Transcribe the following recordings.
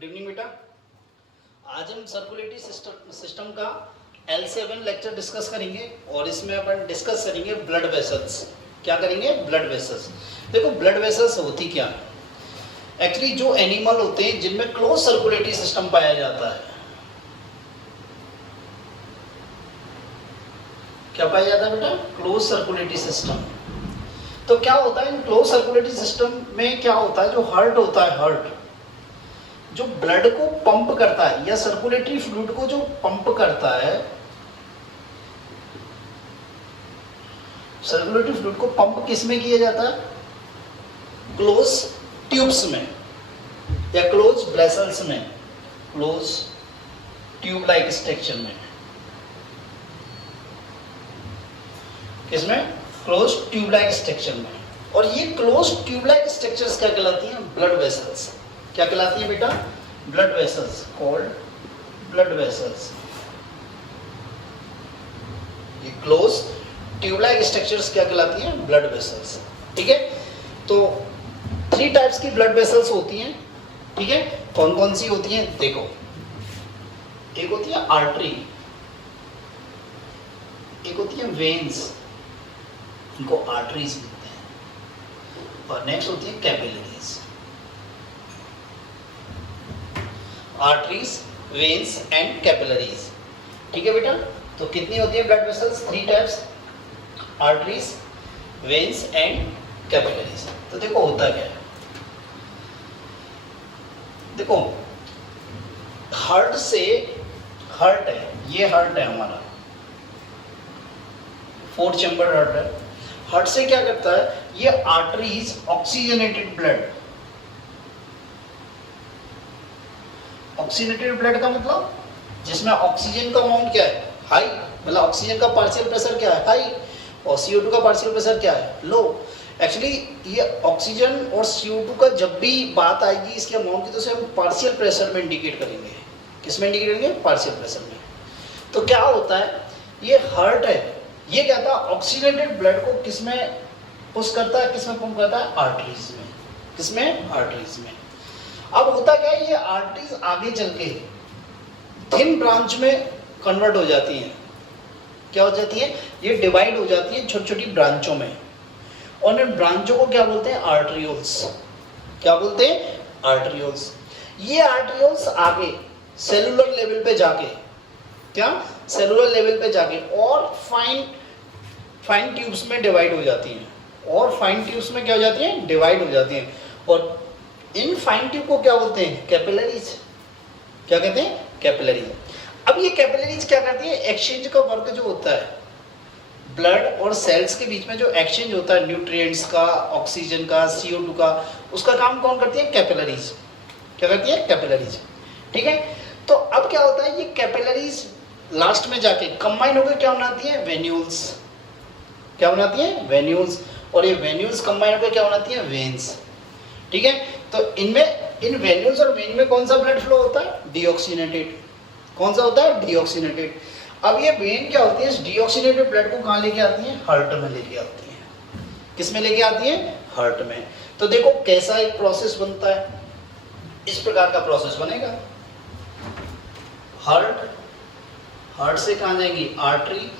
Good evening बेटा। आज हम सर्कुलेटरी सिस्टम का L7 लेक्चर डिस्कस करेंगे और इसमें अपन डिस्कस करेंगे ब्लड वेसल्स। क्या करेंगे? Blood vessels. देखो ब्लड वेसल्स होती क्या है? एक्चुअली जो एनिमल होते हैं जिनमें क्लोज सर्कुलेटरी सिस्टम पाया जाता है, क्या पाया जाता है बेटा? Close circulatory system. तो क्या होता है इन क्लोज सर्कुलेटरी सिस्टम में? क्या होता है, जो हार्ट होता है, हार्ट जो ब्लड को पंप करता है या सर्कुलेटरी फ्लूइड को जो पंप करता है, सर्कुलेटरी फ्लूइड को पंप किस में किया जाता है? क्लोज ट्यूब्स में या क्लोज वेसल्स में, क्लोज ट्यूब लाइक स्ट्रक्चर में। किसमें? क्लोज ट्यूब लाइक स्ट्रक्चर में। और ये क्लोज ट्यूब लाइक स्ट्रक्चर्स क्या कहलाती हैं? Blood vessels. क्या कहलाती है बेटा? Blood vessels, called blood vessels. ये क्लोज ट्यूब लाइक स्ट्रक्चर्स क्या कहलाती हैं? Blood vessels. ठीक है, तो 3 टाइप्स की ब्लड वेसल्स होती हैं। ठीक है, कौन कौन सी होती हैं? देखो, एक होती है आर्टरी, एक होती है वेन्स, इनको आर्टरीज बोलते हैं, और नेक्स्ट होती है capillaries. Arteries, veins and capillaries. ठीक है बेटा, तो कितनी होती है blood vessels? 3 types, arteries, veins and capillaries. तो देखो होता क्या है, देखो हार्ट से, हार्ट है, ये हार्ट है हमारा, 4 चैम्बर हार्ट है। हार्ट से क्या करता है, ये arteries oxygenated blood, oxygenated blood का मतलब जिसमें ऑक्सीजन का अमाउंट क्या है? हाई, मतलब ऑक्सीजन का पार्शियल प्रेशर क्या है? हाई, और CO2 का पार्शियल प्रेशर क्या है? लो। एक्चुअली ये ऑक्सीजन और CO2 का जब भी बात आएगी इसके अमाउंट की, तो उसे हम पार्शियल प्रेशर में इंडिकेट करेंगे। किस में इंडिकेट करेंगे? पार्शियल प्रेशर में। तो क्या होता है, ये हार्ट है, ये क्या था, ऑक्सीजनेटेड ब्लड को किस में पुश करता है, किस में पंप करता है? आर्टरीज में। किसमें? आर्टरीज में। अब होता क्या है, ये आर्टरीज आगे चल के थिन ब्रांच में कन्वर्ट हो जाती हैं। क्या हो जाती है? ये डिवाइड हो जाती है छोटी छोटी ब्रांचों में, और इन ब्रांचों को क्या बोलते हैं? आर्टरियोल्स। क्या बोलते हैं? आर्टरियोल्स। ये आर्टरियोल्स आगे सेलुलर लेवल पे जाके, क्या सेलुलर लेवल पे जाके और फाइन ट्यूब्स में डिवाइड हो जाती हैं, और फाइन ट्यूब्स में क्या हो जाती हैं? डिवाइड हो जाती हैं। और इन फाइन ट्यूब को क्या बोलते हैं? कैपिलरीज। क्या कहते हैं? कैपिलरीज। अब ये कैपिलरीज क्या करती है? एक्सचेंज का वर्क जो होता है, ब्लड और सेल्स के बीच में जो एक्सचेंज होता है न्यूट्रिएंट्स का, ऑक्सीजन का, CO2 का, उसका काम कौन करती है? कैपिलरीज। क्या करती है? कैपिलरीज। ठीक है, तो अब क्या होता है, ये कैपिलरीज लास्ट में जाके कंबाइन होकर क्या बनाती है? वेन्यूल्स। क्या बनाती है? वेन्यूल्स। और ये वेन्यूल्स कंबाइन होकर क्या बनाती है? वेन्स। ठीक है, तो इनमें, इन वेन्यूल्स और वेन में कौन सा ब्लड फ्लो होता है? डीऑक्सीनेटेड। कौन सा होता है? डीऑक्सीनेटेड। अब ये वेन क्या होती है, इस डीऑक्सीनेटेड ब्लड को कहाँ लेके आती है? हार्ट में लेके आती है। किस में लेके आती है? हार्ट में। तो देखो कैसा एक प्रोसेस बनता है, इस प्रकार का प्रोसेस बनेगा। हार्ट से कहाँ जाएंगी? आर्टरी,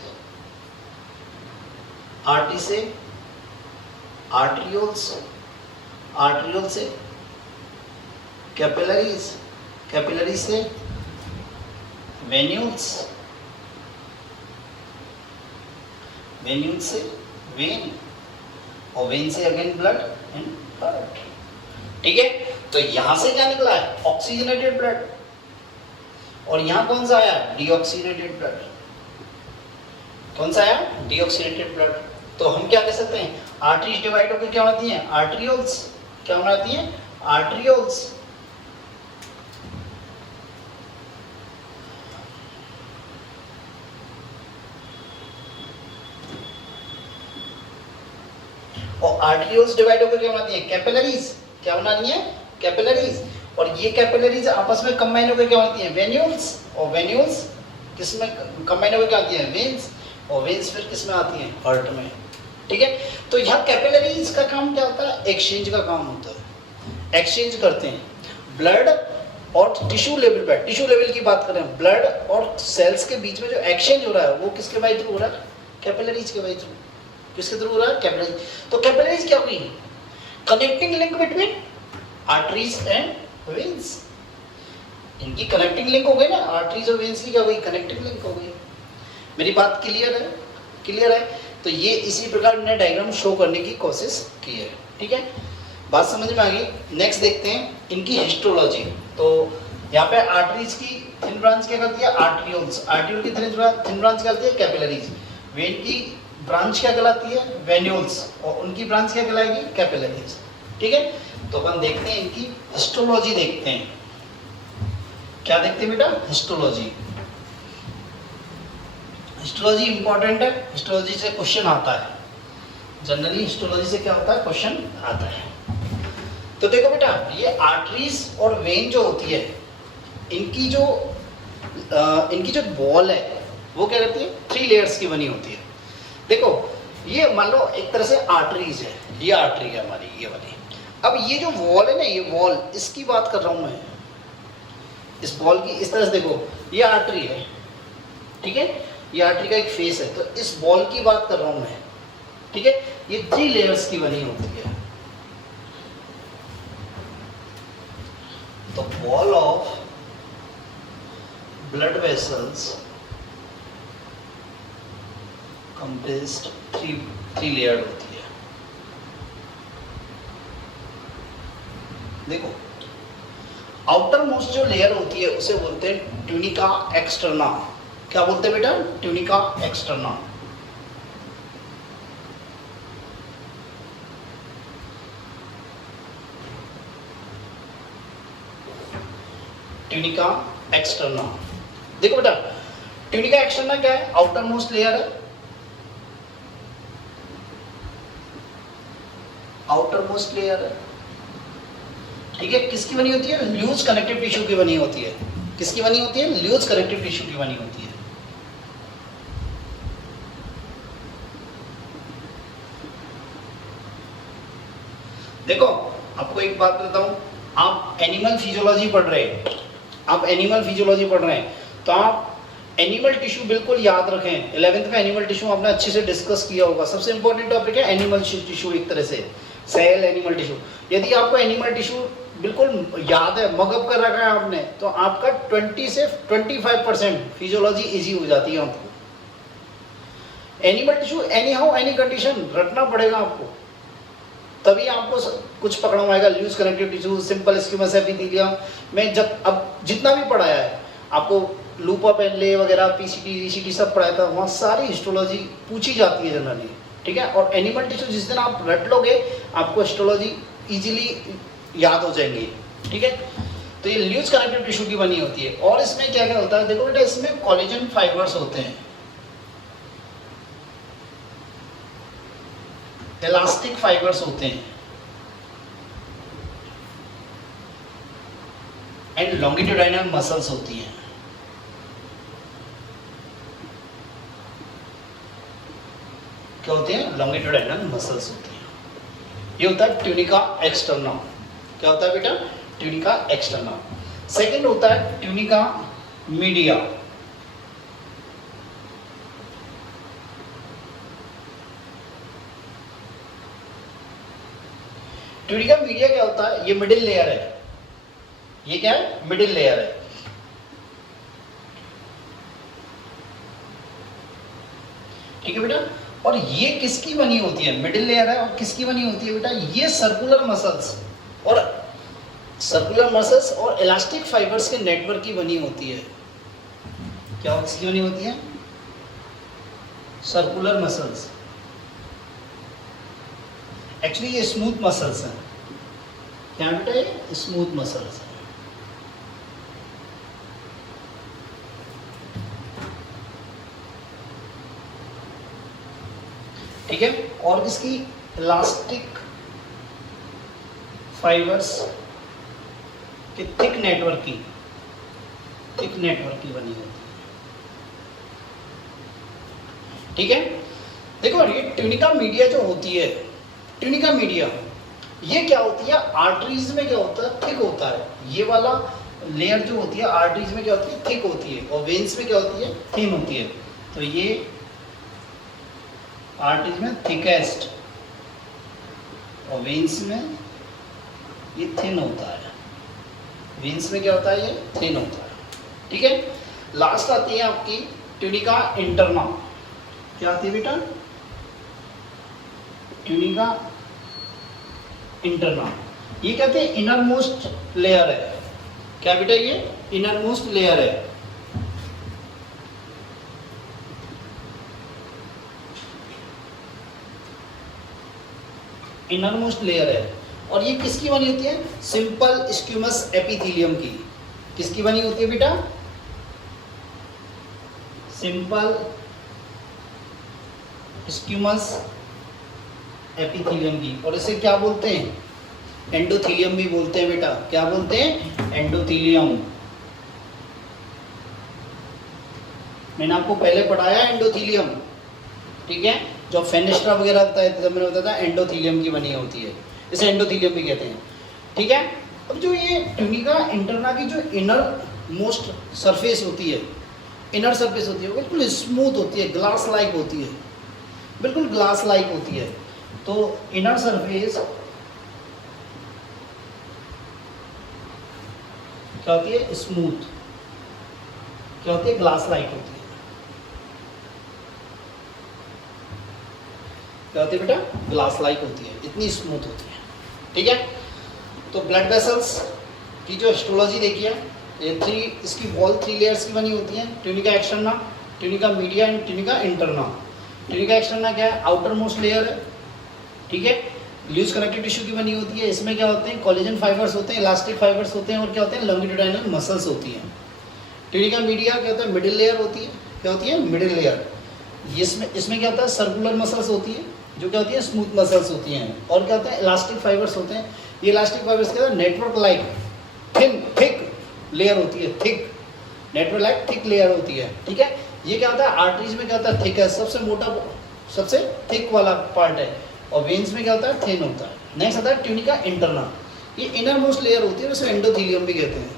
आर्टरी से आर्टरियोल्स, आर्टरियोल से कैपिलरीज, कैपिलरी से वेन्यूल्स, वेन्यूल से वेन, और वेन से अगेन ब्लड एंड हार्ट। ठीक है, तो यहां से क्या निकला है? ऑक्सीजनेटेड ब्लड, और यहां कौन सा आया? Deoxygenated blood. कौन सा आया? Deoxygenated blood. तो हम क्या कह सकते हैं, आर्टरीज डिवाइड होकर क्या बनाती हैं? आर्टरियोल्स। क्या बनाती हैं? आर्टरियोल्स। और आर्टरियोल्स डिवाइड होकर क्या बनाती है? कैपिलरीज। क्या बना रही है? कैपिलरीज। और ये कैपिलरीज आपस में कंबाइन होकर क्या होती है? वेन्यूल्स। और वेन्यूल्स किसमें कंबाइन होकर क्या आती है? वेन्स। और वेन्स फिर किसमें आती है? हार्ट में। ठीक है, तो यहाँ कैपिलरीज का काम क्या होता है? एक्सचेंज का काम होता है। एक्सचेंज करते हैं ब्लड और और टिश्यू लेवल पे, टिश्यू लेवल की बात करें, ब्लड और सेल्स के बीच में जो एक्सचेंज हो रहा है वो किसके बाई थ्रू हो रहा है? कैपिलरीज के बाई थ्रू। किसके थ्रू हो रहा है? कैपिलरीज। तो कैपिलरीज क्या हुई? Connecting link between arteries and veins. इनकी कनेक्टिंग लिंक हो गई ना, आर्टरीज और वेन्स की क्या हुई? कनेक्टिंग लिंक हो गई। मेरी बात क्लियर है? क्लियर है? तो ये इसी प्रकार मैंने डायग्राम शो करने की कोशिश की है। ठीक है, बात समझ में आ गई। नेक्स्ट देखते हैं इनकी हिस्टोलॉजी। तो यहाँ पे आर्टरीज की थिन ब्रांच क्या करती है? आर्टरियोल्स। आर्टरियोल की थिन ब्रांच क्या करती है? कैपिलरीज। वेन की ब्रांच क्या कहलाती है? वेन्यूल्स। और उनकी ब्रांच क्या कहलाएगी? कैपिलरीज। ठीक है, तो अपन देखते हैं इनकी हिस्टोलॉजी देखते हैं। क्या देखते हैं बेटा? हिस्टोलॉजी। हिस्टोलॉजी इंपॉर्टेंट है, हिस्टोलॉजी से क्वेश्चन आता है। जनरली हिस्टोलॉजी से क्या होता है? क्वेश्चन आता है। तो देखो बेटा, ये आर्टरीज और वेन जो होती है, इनकी जो वॉल है वो क्या कहती है? 3 लेयर्स की बनी होती है। देखो, ये मान लो एक तरह से आर्टरीज है, ये आर्टरी है हमारी, ये वाली। अब ये जो वॉल है ना, ये वॉल, इसकी बात कर रहा हूं मैं, इस वॉल की। इस तरह से देखो, ये आर्टरी है, ठीक है, ये आर्टरी का एक फेस है। तो इस वॉल की बात कर रहा हूं मैं, ठीक है। ये 3 लेयर्स की बनी होती है। तो wall of blood vessels compressed 3 layer होती है। देखो, आउटर मोस्ट जो लेयर होती है उसे बोलते हैं ट्यूनिका एक्सटर्ना। क्या बोलते हैं बेटा? Tunica externa. Tunica externa. देखो बेटा, ट्यूनिका एक्सटर्ना क्या है? आउटर मोस्ट लेयर है, आउटर मोस्ट लेयर है, ठीक है। किसकी बनी होती है? लूज कनेक्टिव टिश्यू की बनी होती है। किसकी बनी होती है? लूज कनेक्टिव टिश्यू की बनी होती है। देखो, आपको एक बात बताता हूं, आप एनिमल फिजियोलॉजी पढ़ रहे हैं, आप एनिमल फिजियोलॉजी पढ़ रहे हैं, तो आप एनिमल टिश्यू बिल्कुल याद रखें। 11th में एनिमल टिश्यू आपने अच्छे से डिस्कस किया होगा। सबसे इंपॉर्टेंट टॉपिक है एनिमल टिश्यू, एक तरह से सेल एनिमल टिश्यू। यदि आपको एनिमल टिश्यू बिल्कुल याद है, मगअप कर रखा है आपने, तो आपका 20 से 25% फिजियोलॉजी इजी हो जाती है आपको। Animal tissue anyhow any condition रटना पड़ेगा आपको, तभी आपको कुछ पकड़ा आएगा। Loose connective tissue, simple squamous epithelium में जब अब जितना भी पढ़ाया है आपको, लूपा पेनले वगैरह, पीसीटी ईसीटी सब पढ़ाया था, वहाँ सारी हिस्टोलॉजी पूछी जाती है जनरली, ठीक है। और एनिमल टिश्यू जिस दिन आप रट लोगे, आपको हिस्टोलॉजी इजीली याद हो जाएंगी, ठीक है। तो ये लूज कनेक्टिव टिश्यू की बनी होती है। और इसमें क्या क्या होता है? देखो बेटा, इसमें कोलेजन फाइबर्स होते हैं, इलास्टिक फाइबर्स होते हैं, एंड लॉन्गिट्यूडाइनल मसल्स होती हैं। क्या होते हैं? लॉन्गिट्यूडाइनल मसल्स होती हैं। ये होता है ट्यूनिका एक्सटर्ना। क्या होता है बेटा? Tunica externa. सेकंड होता है ट्यूनिका मीडिया। ट्यूनिका मीडिया क्या होता है? ये मिडिल लेयर है। ये क्या है? मिडिल लेयर है। ठीक है बेटा। और ये किसकी बनी होती है? मिडिल लेयर है। और किसकी बनी होती है बेटा? ये सर्कुलर मसल्स और इलास्टिक फाइबर्स के नेटवर्क की बनी होती है। क्या किसकी बनी होती है? Circular muscles. एक्चुअली ये स्मूथ मसल्स हैं। क्या बेटा? ये स्मूथ मसल्स हैं। ठीक है। और किसकी? इलास्टिक फाइबर्स के थिक नेटवर्क की बनी होती है। ठीक है। देखो, ये ट्यूनिका मीडिया जो होती है, ट्यूनिका मीडिया ये क्या होती है? आर्टरीज में क्या होता है? थिक होता है। ये वाला लेयर जो होती है आर्टरीज में क्या होती है, थिक होती है, और वेन्स में क्या होती है, थिन होती है। तो ये आर्टरीज में थिकेस्ट और वेन्स में ये थिन होता है। वेन्स में क्या होता है, ये थिन होता है। ठीक है, लास्ट आती है आपकी ट्यूनिका इंटरना। क्या आती है बेटा, ट्यूनिका इंटरना। ये कहते हैं इनर मोस्ट लेयर है। क्या बेटा, ये इनर मोस्ट लेयर है। इनर मोस्ट लेयर है, और ये किसकी बनी होती है, सिंपल स्क्यूमस एपिथेलियम की। किसकी बनी होती है बेटा, सिंपल स्क्यूमस एपिथेलियम की। और इसे क्या बोलते हैं, एंडोथेलियम भी बोलते हैं बेटा। क्या बोलते हैं, एंडोथेलियम। मैंने आपको पहले पढ़ाया एंडोथेलियम, ठीक है, जो फेनेस्ट्रा वगैरह होता है तब मैंने बताया था एंडोथेलियम की बनी होती है, इसे एंडोथेलियम भी कहते हैं। ठीक है, अब जो ये ट्यूनिका इंटरना की जो इनर मोस्ट सरफेस होती है, इनर सरफेस होती है, बिल्कुल स्मूथ होती है, ग्लास लाइक होती है, बिल्कुल ग्लास लाइक होती है। तो इनर सरफेस क्या होती है, स्मूथ। क्या होती है, ग्लास लाइक होती है। क्या होती है बेटा, ग्लास लाइक होती है, इतनी स्मूथ होती है। ठीक है, तो ब्लड वेसल्स की जो हिस्टोलॉजी देखिए, ये इसकी वॉल 3 लेयर्स की बनी होती है, tunica externa, tunica media and tunica interna. Tunica externa क्या है, आउटर मोस्ट लेयर है। ठीक है, लूज कनेक्टिव टिश्यू की बनी होती है। इसमें क्या होते हैं, कोलेजन फाइबर्स होते हैं, इलास्टिक फाइबर्स होते हैं, और क्या होते हैं, लॉन्गिट्यूडाइनल मसल्स होती हैं। ट्यूनिका मीडिया क्या होता है, मिडिल लेयर होती है। क्या होती है, मिडिल लेयर। इसमें क्या होता है, सर्कुलर मसल्स होती है, जो क्या होती है, स्मूथ मसल्स होती हैं। और क्या होता है, इलास्टिक फाइबर्स होते हैं। ये इलास्टिक फाइबर्स क्या होता है, नेटवर्क लाइक थिक लेयर होती है, thick network like thick layer होती है। ठीक है, ये क्या होता है, आर्टरीज में क्या होता है, थिक है, सबसे मोटा सबसे थिक वाला पार्ट है, और वेन्स में क्या होता है, थिन होता है। नेक्स्ट आता है ट्यूनिका इंटरना। ये इनर मोस्ट लेयर होती है, उसे एंडोथेलियम भी कहते हैं।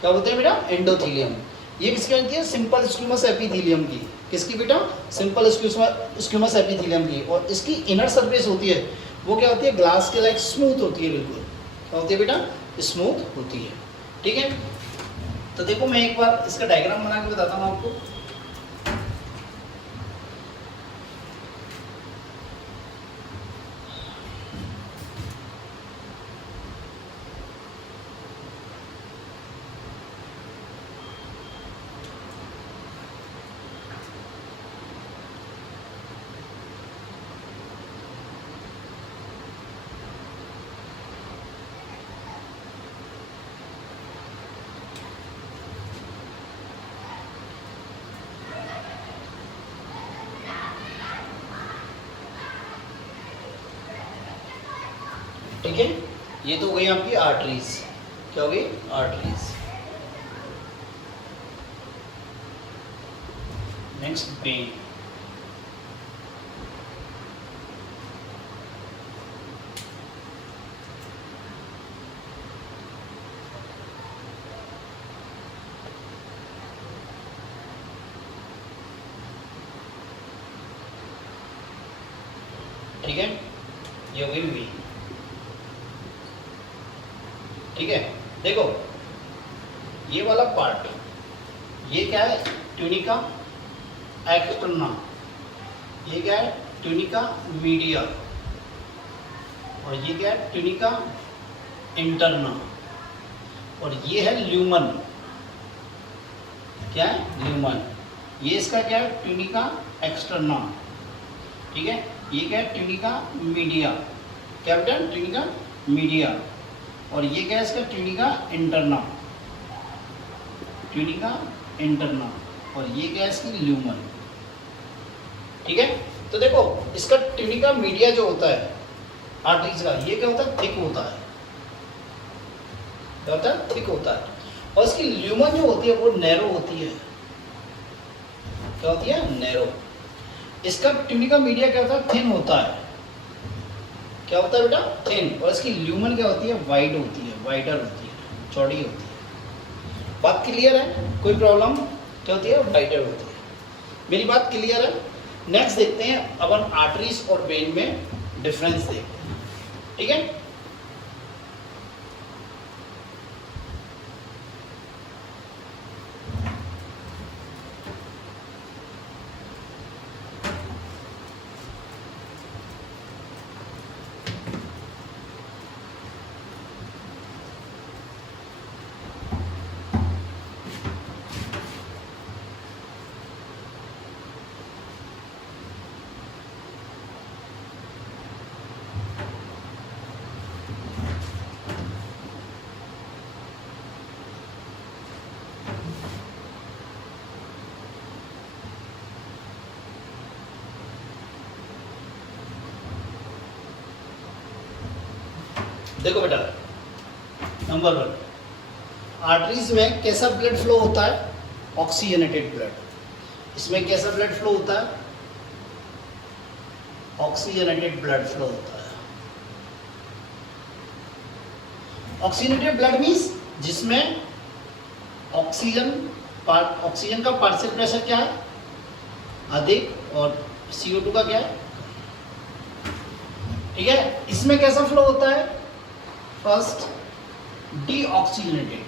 क्या बोलते हैं बेटा, एंडोथेलियम। ये किसकी बनती है, सिंपल स्क्यूमस एपिथेलियम की। किसकी बेटा, सिंपल स्क्यूमस एपिथेलियम की। और इसकी इनर सरफेस होती है, वो क्या होती है, ग्लास के लाइक स्मूथ होती है, बिल्कुल। क्या होती है बेटा, स्मूथ होती है। ठीक है, तो देखो मैं एक बार इसका डायग्राम बना के बताता हूँ आपको। ठीक है, ये तो हो गई आपकी आर्टरीज। क्या हो गई, आर्टरीज। Next when. ठीक है, ये हो गई वेन। ठीक है, देखो ये वाला पार्ट, ये क्या है, ट्यूनिका एक्सटर्ना, ये क्या है, ट्यूनिका मीडिया, और ये क्या है, ट्यूनिका इंटरना, और ये है ल्यूमन। क्या है, ल्यूमन। ये इसका क्या है, ट्यूनिका एक्सटर्ना। ठीक है, ये क्या है, ट्यूनिका मीडिया। क्या बेटा, ट्यूनिका मीडिया। और ये क्या है, इसका ट्यूनिका इंटरना, ट्यूनिका इंटरना। और ये क्या है, इसकी ल्यूमन। ठीक है, तो देखो इसका ट्यूनिका मीडिया जो होता है आर्टरीज का, ये क्या होता है, थिक होता है। क्या होता है, थिक होता है। और इसकी ल्यूमन जो होती है वो नैरो होती है। क्या होती है, नैरो। इसका ट्यूनिका मीडिया क्या होता है, थिन होता है। क्या होता है बेटा, थिन। और इसकी ल्यूमन क्या होती है, वाइड होती है, वाइडर होती है, चौड़ी होती है। बात क्लियर है? कोई प्रॉब्लम क्या होती है? वाइडर होती है। मेरी बात क्लियर है? नेक्स्ट देखते हैं अपन आर्टरीज और वेन में डिफरेंस देखते हैं, ठीक है? देखो बेटा, नंबर 1, आर्टरीज में कैसा ब्लड फ्लो होता है? Oxygenated blood. इसमें कैसा ब्लड फ्लो होता है? ऑक्सीजनेटेड ब्लड फ्लो होता है। ऑक्सीजनेटेड ब्लड मीन्स जिसमें ऑक्सीजन का पार्शियल प्रेशर क्या है? अधिक, और CO2 का क्या है? ठीक है। इसमें कैसा फ्लो होता है? First, deoxygenated.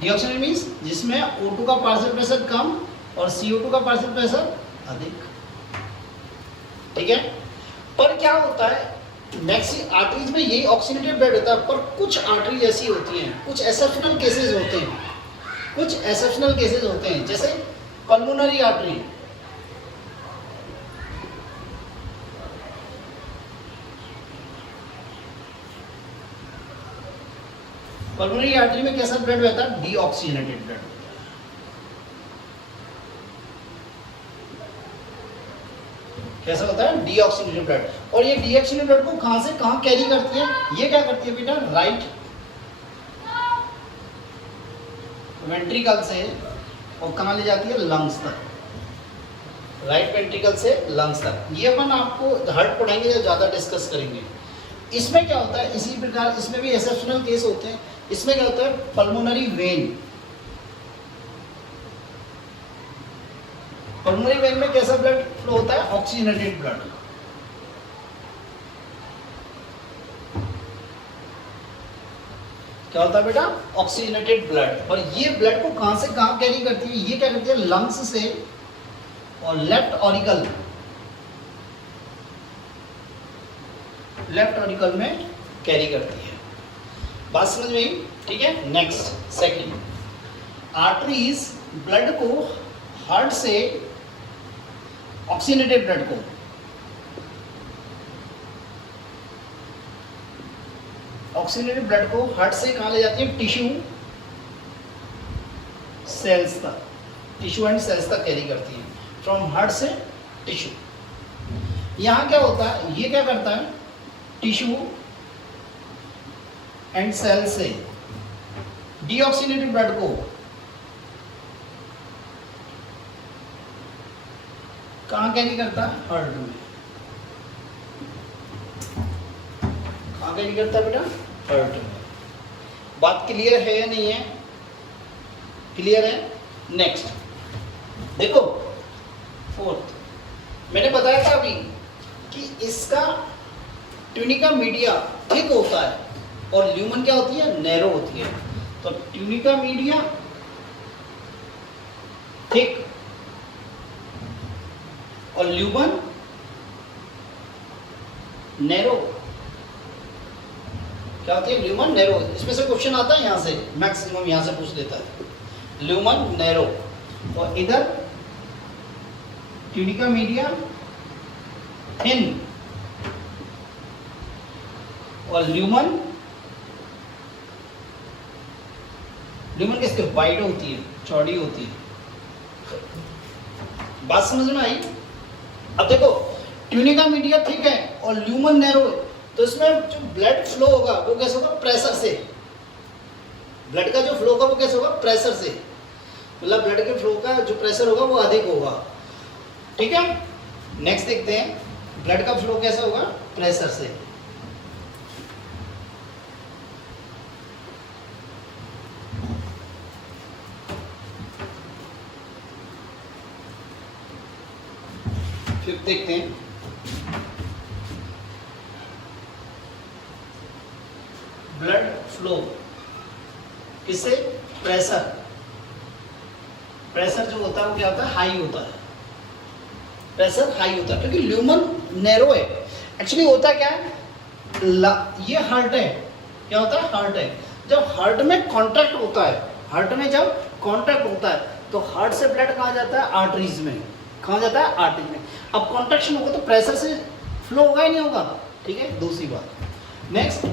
डीऑक्सीजनेटेड मीन्स जिसमें O2 का पार्शियल प्रेशर कम और CO2 का पार्शियल प्रेशर अधिक, ठीक है। पर क्या होता है, मैक्सिमम आर्टरीज में यही ऑक्सीजनेटेड ब्लड होता है, पर कुछ आर्टरीज ऐसी होती हैं, कुछ एक्सेप्शनल केसेस होते हैं, जैसे पल्मोनरी आर्टरी। पल्मोनरी आर्टरी में कैसा ब्लड बहता है? Deoxygenated blood. कैसा होता है? Deoxygenated blood. और ये डीऑक्सीजनेटेड ब्लड को कहां से कहां कैरी करती है? ये क्या करती है बेटा? राइट वेंट्रिकल से, और कहां ले जाती है? लंग्स तक। राइट वेंट्रिकल से लंग्स तक। ये अपन आपको हार्ट पढ़ाएंगे या ज्यादा डिस्कस करेंगे। इसमें क्या होता है? इसी प्रकार इसमें भी एक्सेप्शनल केस होते हैं। इसमें क्या होता है? Pulmonary vein. पल्मोनरी वेन में कैसा ब्लड फ्लो होता है? Oxygenated blood. क्या होता है बेटा? Oxygenated blood. और ये ब्लड को कहां से कहां कैरी करती है? ये क्या करती है? लंग्स से और लेफ्ट ऑरिकल में कैरी करती है। बात समझ में आई? ठीक है। नेक्स्ट, सेकंड, आर्टरीज ब्लड को हार्ट से, ऑक्सीजनेटेड ब्लड को हार्ट से कहां ले जाती है? टिश्यू सेल्स तक। टिश्यू एंड सेल्स तक कैरी करती है, फ्रॉम हार्ट से टिश्यू। यहां क्या होता है? ये क्या करता है? टिश्यू एंड सेल से डीऑक्सीजनेटेड ब्लड को कहां कैरी करता है? हार्ट में। कहां कैरी करता है बेटा? हार्ट में। बात क्लियर है या नहीं है? क्लियर है। नेक्स्ट देखो, फोर्थ, मैंने बताया था अभी कि इसका ट्यूनिका मीडिया थिक होता है और ल्यूमन क्या होती है? नैरो होती है। तो ट्यूनिका मीडिया थिक और ल्यूमन नैरो। क्या होती है? Lumen narrow. इसमें से क्वेश्चन आता है, यहां से मैक्सिमम यहां से पूछ लेता है। ल्यूमन नैरो, और इधर ट्यूनिका मीडिया थिन और ल्यूमन किसके? वाइड होती है, चौड़ी होती है। बात समझ में आई? अब देखो, ट्यूनिका मीडिया थिक है और ल्यूमन नैरो है, तो इसमें जो ब्लड फ्लो होगा वो कैसे होगा? प्रेशर से। ब्लड का जो फ्लो होगा वो कैसे होगा? प्रेशर से। मतलब ब्लड के फ्लो का जो प्रेशर होगा वो अधिक होगा, ठीक है। नेक्स्ट देखते हैं, ब्लड का फ्लो कैसा होगा? प्रेशर से। फिर देखते हैं, ब्लड फ्लो किससे? प्रेशर। प्रेशर जो होता है वो क्या होता है? हाई होता है। प्रेशर हाई होता है क्योंकि ल्यूमन नैरो है। एक्चुअली होता क्या है, ये हार्ट है, क्या होता है? हार्ट है। जब हार्ट में कॉन्ट्रैक्ट होता है, हार्ट में जब कॉन्ट्रैक्ट होता है तो हार्ट से ब्लड कहाँ जाता है? आर्टरीज में। कहाँ जाता है? आर्टरीज में। अब कॉन्ट्रैक्शन होगा तो प्रेशर से फ्लो होगा ही नहीं होगा, ठीक है, दूसरी बात। नेक्स्ट,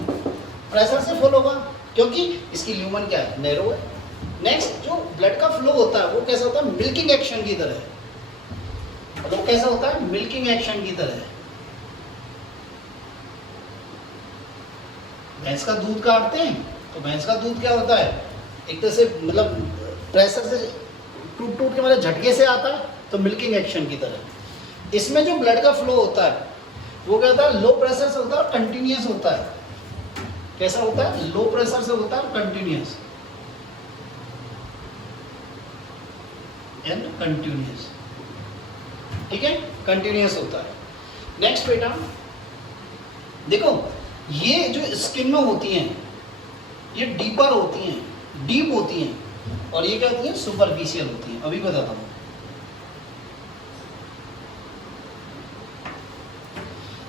प्रेशर से फ्लो होगा क्योंकि इसकी ल्यूमन क्या है? नैरो है। नेक्स्ट, जो ब्लड का फ्लो होता है वो कैसा होता है? मिल्किंग एक्शन की तरह है। तो कैसा होता है? मिल्किंग एक्शन की तरह है। भैंस का दूध काटते हैं तो भैंस का दूध क्या होता है? एक तरह से मतलब प्रेशर से टूट टूट के मतलब झटके से आता है, तो मिल्किंग एक्शन की तरह। इसमें जो ब्लड का फ्लो होता है वो क्या होता है? लो प्रेशर से होता है और कंटिन्यूस होता है। कैसा होता है? लो प्रेशर से होता है और कंटिन्यूस एंड कंटिन्यूस, ठीक है, कंटिन्यूस होता है। नेक्स्ट बेटा देखो, ये जो स्किन में होती हैं ये डीपर होती हैं, डीप होती हैं, और ये क्या होती हैं? सुपरफिशियल होती हैं। अभी बताता हूँ।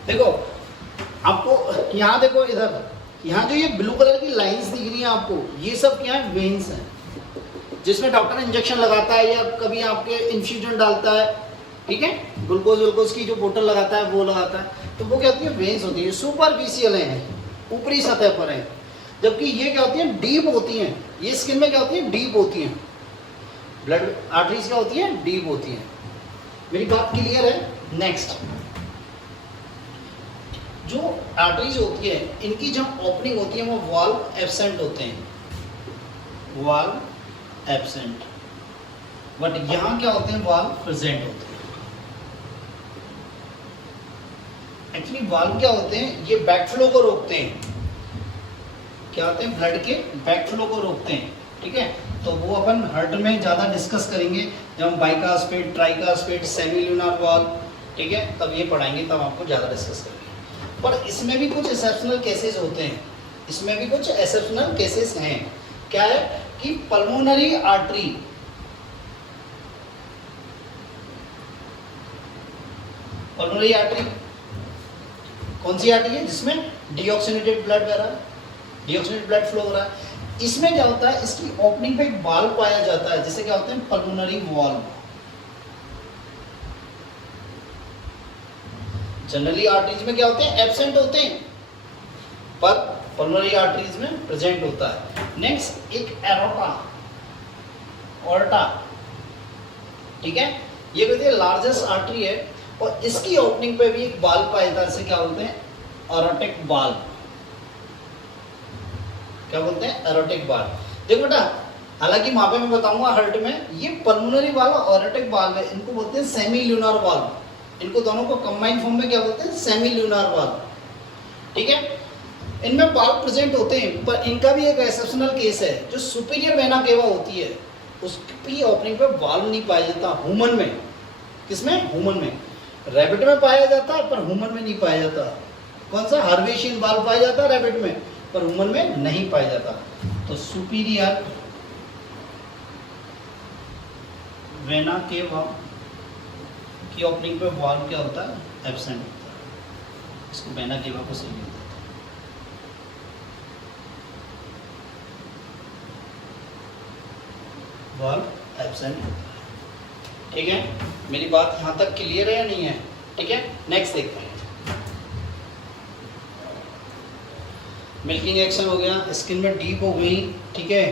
देखो आपको यहाँ देखो, इधर यहाँ जो ये ब्लू कलर की लाइंस दिख रही हैं आपको, ये सब क्या है? वेन्स हैं, जिसमें डॉक्टर इंजेक्शन लगाता है या कभी आपके इन्फ्यूजन डालता है, ठीक है, ग्लूकोज की जो बोतल लगाता है वो लगाता है, तो वो क्या होती है? वेन्स होती है। सुपरफिशियल है, ऊपरी सतह पर है, जबकि ये क्या होती है? डीप होती हैं। ये स्किन में क्या होती है? डीप होती हैं। ब्लड आर्टरीज क्या होती है? डीप होती हैं। मेरी बात क्लियर है? नेक्स्ट, जो आर्टरीज होती है इनकी जब ओपनिंग होती है वो वाल्व एब्सेंट होते हैं, वाल्व एब्सेंट, बट यहां क्या होते हैं? वाल्व प्रेजेंट होते हैं। एक्चुअली वाल्व क्या होते हैं? ये बैकफ्लो को रोकते हैं। क्या होते हैं? ब्लड के बैकफ्लो को रोकते हैं, ठीक है। तो वो अपन हार्ट में ज़्यादा डिस्कस करेंगे जब हम बाइकास्पेड, ट्राइकास्पेड, सेमील्यूनर वाल्व, ठीक है, तब ये पढ़ाएंगे, तब आपको ज़्यादा डिस्कस करेंगे। पर इसमें भी कुछ एक्सेप्शनल केसेस होते हैं, इसमें भी कुछ एक्सेप्शनल केसेस हैं। क्या है कि पल्मोनरी आर्टरी, पल्मोनरी आर्टरी कौन सी आर्टरी है? जिसमें डीऑक्सीनेटेड ब्लड बह रहा है, डीऑक्सीनेटेड ब्लड फ्लो हो रहा है। इसमें क्या होता है? इसकी ओपनिंग पे एक वाल्व पाया जाता है, जिसे क्या होते हैं? Pulmonary valve. जनरली आर्टरीज में क्या होते हैं? एब्सेंट होते हैं, पर पल्मोनरी आर्टरीज में प्रेजेंट होता है। नेक्स्ट, एक एरोटा, ऑर्टा, ठीक है, ये कहते हैं लार्जेस्ट आर्टरी है, और इसकी ओपनिंग पे भी एक वाल्व पाया जाता है, इसे क्या बोलते हैं? Aortic valve. क्या बोलते हैं? Aortic valve. देखो बेटा, हालांकि वहां पे मैं बताऊंगा हार्ट में, ये पल्मोनरी वाल्व और एरोटिक वाल्व है, इनको बोलते हैं सेमील्यूनर वाल्व। इनको दोनों को कंबाइन फॉर्म में क्या बोलते हैं? सेमील्यूनर वाल्व, ठीक है। इनमें वाल्व प्रेजेंट होते हैं, पर इनका भी एक एक्सेप्शनल केस है, जो सुपीरियर वेना केवा होती है उसकी ओपनिंग पे वाल्व नहीं पाया जाता ह्यूमन में। किसमें? ह्यूमन में। रैबिट में पाया जाता है पर ह्यूमन में नहीं पाया जाता। कौन सा? हर्वेशियन वाल्व पाया जाता है रैबिट में, पर ह्यूमन में नहीं पाया जाता। तो सुपीरियर वेना केवा की ओपनिंग पे वाल्व क्या होता है? एब्सेंट होता है। इसको वेना केवा को सही होता है। वाल्व एब्सेंट होता है, ठीक है। मेरी बात यहाँ तक क्लियर है या नहीं है? ठीक है, नेक्स्ट देखते हैं। मिल्किंग एक्शन हो गया, स्किन में डीप हो गई, ठीक है,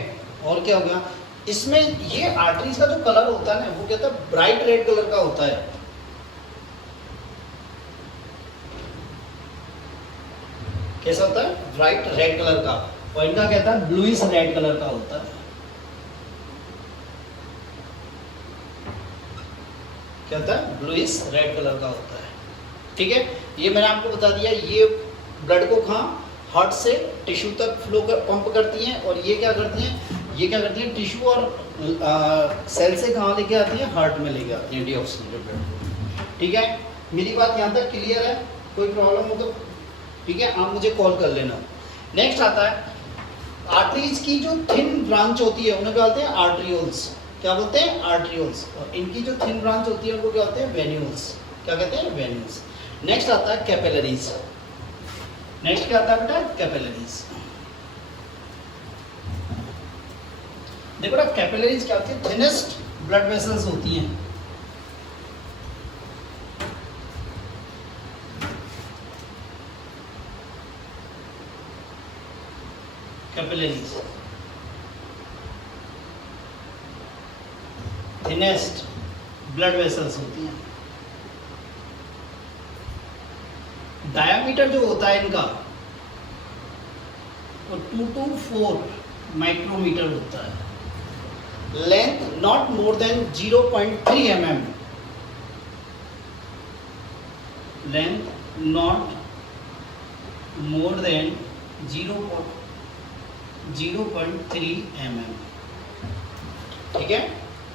और क्या हो गया? इसमें ये आर्टरीज का जो कलर होता है ना, वो क्या होता है? ब्राइट रेड कलर का होता है। कैसा होता है? ब्राइट रेड कलर का, और इनका कहता है ब्लूइश रेड कलर का होता है। क्या होता है? ब्लूइश रेड कलर का होता है, ठीक है। ये मैंने आपको बता दिया, ये ब्लड को कहाँ? हार्ट से टिश्यू तक फ्लो कर, पंप करती हैं, और ये क्या करती हैं? ये क्या करती हैं? टिश्यू और सेल से कहाँ लेके आती हैं? हार्ट में लेके आती हैं डीऑक्सीनेटेड ब्लड को, ठीक है। मेरी बात यहाँ तक क्लियर है? कोई प्रॉब्लम हो तो ठीक है, आप मुझे कॉल कर लेना। नेक्स्ट आता है आर्टरीज की जो थिन ब्रांच होती है उन्हें क्या बोलते हैं? आर्ट्रियोल्स। क्या बोलते हैं? आर्ट्रियोल्स। और इनकी जो थिन ब्रांच होती है उनको क्या बोलते हैं? वेन्यूल्स। क्या कहते हैं? वेन्यूल्स। नेक्स्ट आता है कैपिलरीज। नेक्स्ट क्या आता है बेटा? कैपिलरीज। देखो ना, कैपिलरीज क्या होती है? थिनेस्ट ब्लड वेसल्स होती हैं। कैपिलरीज थिनेस्ट ब्लड वेसल्स होती हैं। डायामीटर जो होता है इनका वो 2 to 4 माइक्रोमीटर होता है। Length not more than 0.3 mm। Length not more than 0.3 mm। ठीक है,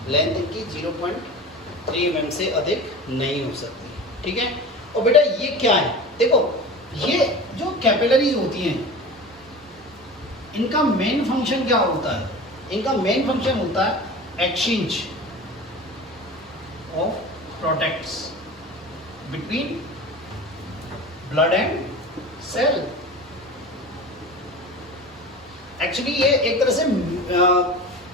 लेंथ इनकी 0.3 mm से अधिक नहीं हो सकती। ठीक है, और बेटा ये क्या है? देखो, ये जो कैपिलरीज होती हैं इनका मेन फंक्शन क्या होता है? इनका मेन फंक्शन होता है exchange of products between blood and cell. Actually ये एक तरह से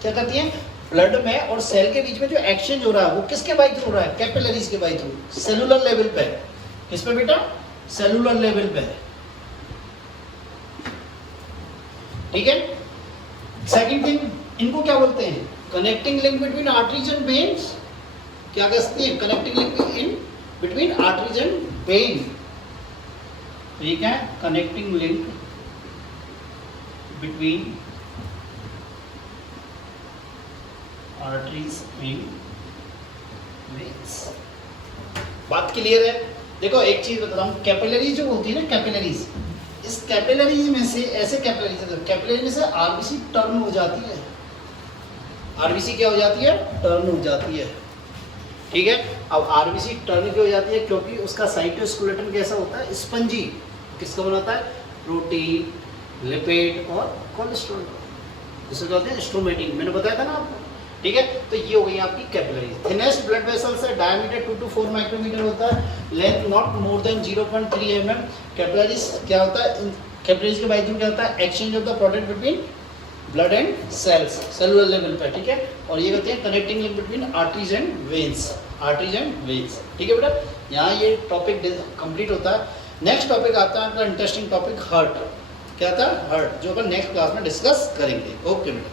क्या कहती है, ब्लड में और सेल के बीच में जो एक्सचेंज हो रहा है वो किसके बाई थ्रू हो रहा है? कैपिलरीज के बाई थ्रू। सेलुलर लेवल पे। किस पे बेटा? सेलुलर लेवल पे। ठीक है, सेकंड थिंग, इनको क्या बोलते हैं? Connecting link between arteries and veins. क्या कहते हैं? Connecting link in between arteries and when. ठीक है, connecting link between arteries and veins. बात क्लियर है? देखो एक चीज बता रहा हूँ, कैपिलरीज जो होती है ना, कैपिलरीज, इस कैपिलरीज में से ऐसे कैपिलरीज में से आरबीसी टर्न हो जाती है। आरबीसी क्या हो जाती है? टर्न हो जाती है। ठीक है, अब आरबीसी टर्न क्यों हो जाती है? क्योंकि उसका साइटोस्केलेटन कैसा होता है? स्पंजी। किसका बनाता है? प्रोटीन, लिपिड और कोलेस्ट्रॉल। जिसे कहते हैं स्ट्रोमेटिन। मैंने बताया था ना आपको। ठीक है, तो ये हो गई आपकी कैपिलरीज। थिनेस्ट ब्लड वेसल्स है, डायमीटर 2 to 4 माइक्रोमीटर होता है, length not more than 0.3 mm। Capillaries क्या होता है? कैपिलरीज के बारे में क्या होता है? Exchange of the product between blood and cells, cellular level पे। ठीक है, और ये कहते हैं connecting link between arteries and veins. Arteries and veins. ठीक है बेटा, यहाँ ये टॉपिक कंप्लीट होता है। नेक्स्ट टॉपिक आता है इंटरेस्टिंग टॉपिक, हार्ट। क्या था? हार्ट, जो अपन नेक्स्ट क्लास में डिस्कस करेंगे। ओके बेटा।